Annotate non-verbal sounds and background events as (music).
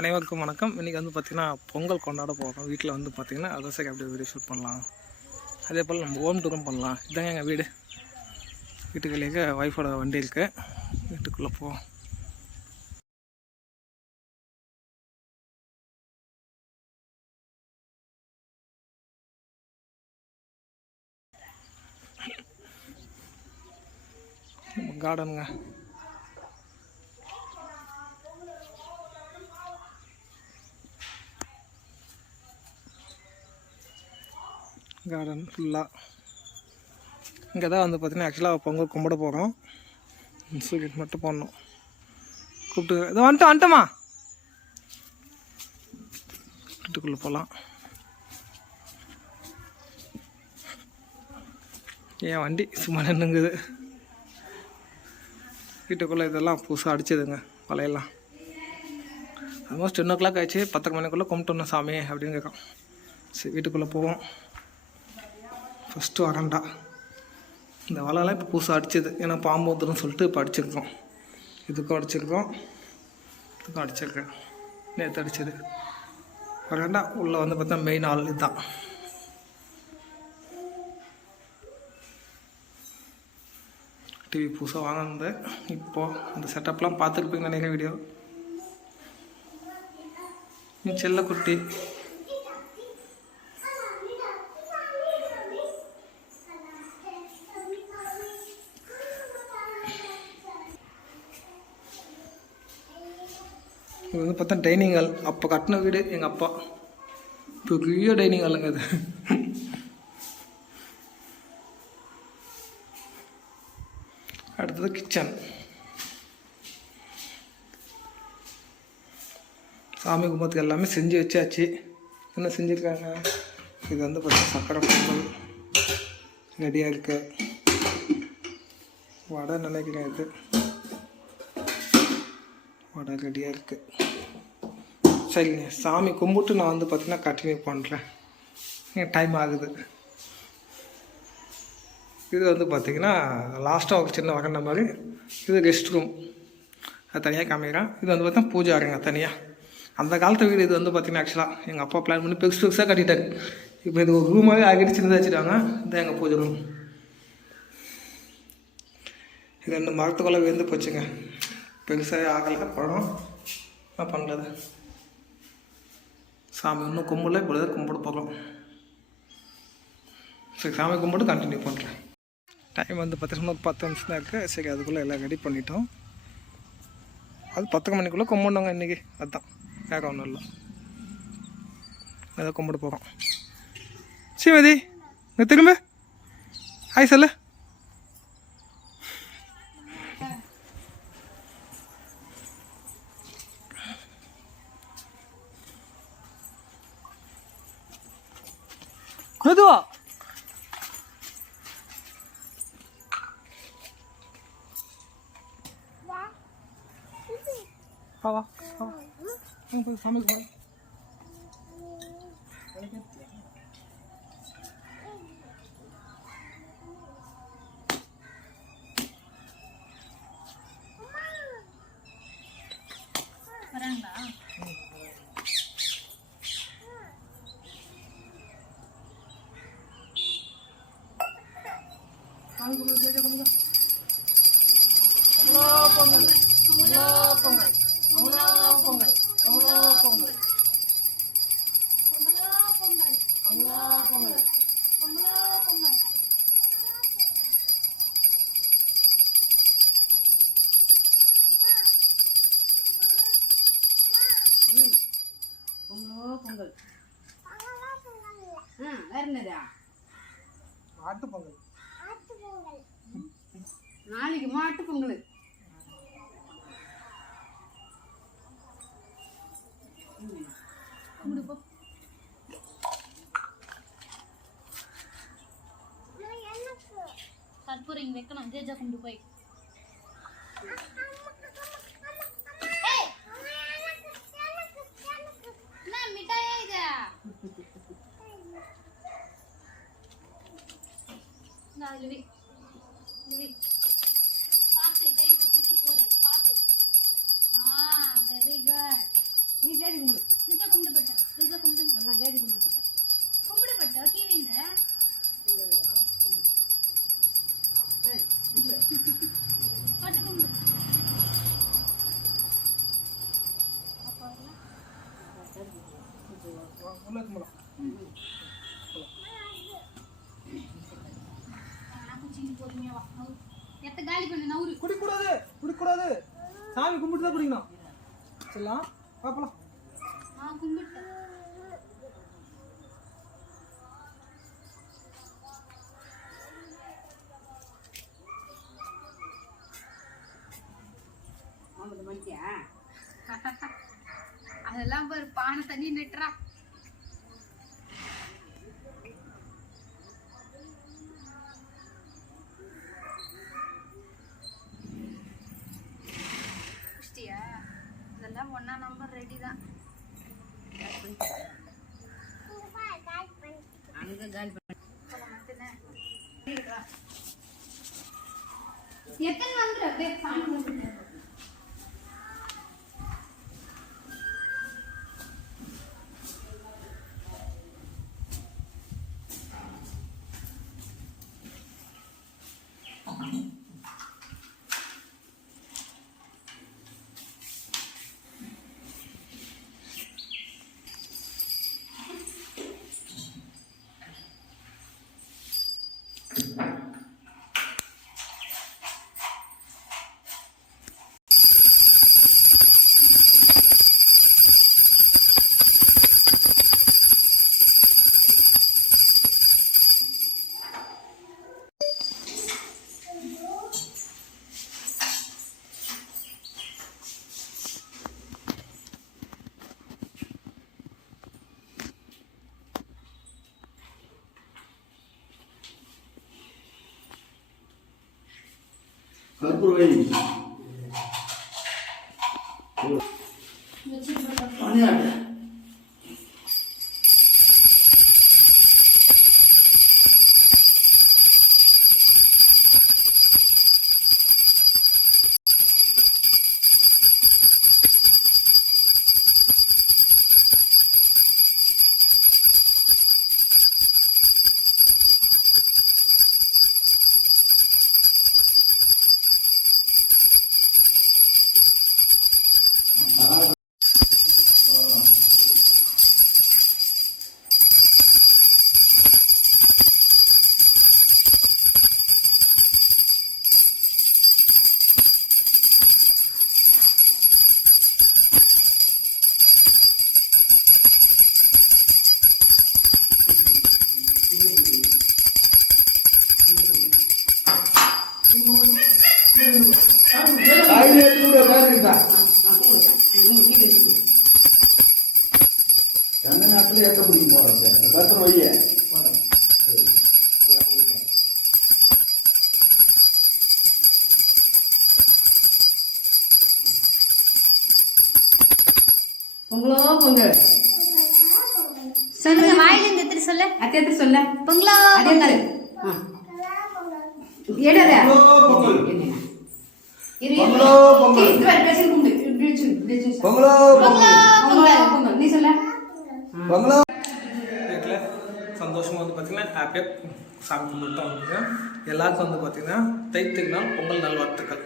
அனைவருக்கும் வணக்கம். இன்றைக்கி வந்து பார்த்திங்கன்னா பொங்கல் கொண்டாட போகிறோம் வீட்டில் வந்து பார்த்திங்கன்னா அதை அப்படியே வீடியோ ஷூட் பண்ணலாம். அதே போல் நம்ம ஹோம் டூரும் பண்ணலாம். இதுதாங்க எங்கள் வீடு. வீட்டுக்குள்ளேயே ஒய்ஃபோட வண்டி இருக்குது வீட்டுக்குள்ளே போவோம். கார்டனுங்க கார்டன் ஃபுல்லாக இங்கே தான் வந்து பார்த்தீங்கன்னா ஆக்சுவலாக பொங்கல் கும்பிட போகிறோம் சூரியன் மட்டும் போடணும். கூப்பிட்டு இதை வந்துட்டு வந்துட்டோமா? வீட்டுக்குள்ளே போகலாம் ஏன் வண்டி சும்மா நின்றுங்குது வீட்டுக்குள்ளே இதெல்லாம் புதுசாக அடிச்சதுங்க வலையெல்லாம் ஆல்மோஸ்ட் டென் ஓ கிளாக் ஆயிடுச்சு பத்தரை மணிக்குள்ளே கும்பிட்டோம் சாமி அப்படின்னு கேட்கும் சரி வீட்டுக்குள்ளே போவோம். ஃபஸ்ட்டு வரண்டா இந்த வலைலாம் இப்போ புதுசாக அடிச்சது. ஏன்னா பாம்பு வந்துடும் சொல்லிட்டு இப்போ அடிச்சிருக்கோம். இதுக்கும் அடிச்சிருக்கோம். இதுக்கும் அடிச்சிருக்கேன். நேற்று அடிச்சது. வரண்டா உள்ளே வந்து பார்த்தா மெயின் ஆள் இதுதான். டிவி புதுசாக வாங்கினது இப்போது அந்த செட்டப்லாம் பார்த்துருப்பீங்க நினைக்கிற வீடியோ செல்லக்குட்டி. இது வந்து பார்த்தா டைனிங் ஹால் அப்போ கட்டின வீடு எங்கள் அப்பா. பெரிய டைனிங் ஹாலுங்க அது. அடுத்தது கிச்சன் சாமி கும்பத்துக்கு எல்லாமே செஞ்சு வச்சாச்சு. என்ன செஞ்சுருக்காங்க? இது வந்து பார்த்தா சக்கரை பொங்கல். ரெடியாக இருக்கு. வடை நினைக்கிறேன் இது. வடை ரெடியாக இருக்குது சரிங்க சாமி கும்பிட்டு நான் வந்து பார்த்தீங்கன்னா கண்டினியூ பண்ணுறேன் டைம் ஆகுது. இது வந்து பார்த்திங்கன்னா லாஸ்ட்டாக ஒரு சின்ன வகண்ட மாதிரி இது ரெஸ்ட் ரூம் அது தனியாக காமிக்கிறேன் இது வந்து பார்த்தா பூஜை அறைங்க தனியாக அந்த காலத்து வீடு இது வந்து பார்த்திங்கன்னா ஆக்சுவலாக எங்கள் அப்பா பிளான் பண்ணி பெருசு பெருசாக கட்டிட்டாரு. இப்போ இது ஒரு ரூமாகவே ஆகிட்டு சின்னதாக வச்சுட்டாங்க. இதான் எங்கள் பூஜை ரூம் இது ரெண்டு மரத்துக்குள்ளே விழுந்து போச்சுங்க. பெருசாக ஆகலை. படம் என்ன பண்ணுறது சாமி இன்னும் கும்பிடல இப்பொழுது கும்பிட போகிறோம் சரி சாமி கும்பிட்டு கண்டினியூ பண்ணுறேன் டைம் வந்து பத்து ஒரு பத்து நிமிஷம் தான் இருக்குது சரி அதுக்குள்ளே எல்லாம் ரெடி பண்ணிட்டோம். அது பத்து மணிக்குள்ளே கும்பிடணுங்க இன்றைக்கி அதுதான் வேற ஒன்றும் இல்லை. ஏதோ கும்பிட போகிறோம் ஸ்ரீமதி இங்கே திரும்ப. ஹாய் சொல்லு. மெதுவா வா வா வா ம், போய் சாமி கும்பிடு சாமி கும்பிடு ஜெய ஜெய கும்பிடு அவ்வளோ பொங்கல் அவ்வளோ பொங்கல் அவ்வளோ பொங்கல் அவ்வளோ பொங்கல் நாளைக்கு மாட்டு பொங்கல். கற்பூரம் இங்க வைக்கணும். ஜேஜா கொண்டு போய். மிட்டாயா இது? (laughs) இந்தா, எத்த காலி பண்ணு நவுரு குடிக்கூடாது குடிக்கூடாது. சாமி கும்பிட்டு தான் குடிக்கணும் சரிங்களா பார்க்கலாம் நான் கும்பிட்டேன் ஐம்பது மணிக்கா? (laughs) அதெல்லாம் பாரு பானை தண்ணி நட்டுறா குஷ்டியா இதெல்லாம் ஒண்ணா நம்பர் ரெடி தான் அங்கே காலி பண்ணி எத்தனை வந்துரு அப்படியே சாமி 还不如你。எந்த நேரத்துல பிடிக்கும் போறது கற்பூர வைய பொங்கலோ பொங்கல்? சொல்லுங்க வாயில இருந்து எத்திரி சொல்ல. அத்தை சொல்ல. பொங்கலோ பொங்கல். சந்தோஷமாக வந்து பார்த்தீங்கன்னா ஹாப்பியாக சாமி கும்பிட்டு தான் வந்துருக்கேன் எல்லாருக்கும் வந்து பார்த்தீங்கன்னா தைத்திருநாள் பொங்கல் நல்வாழ்த்துக்கள்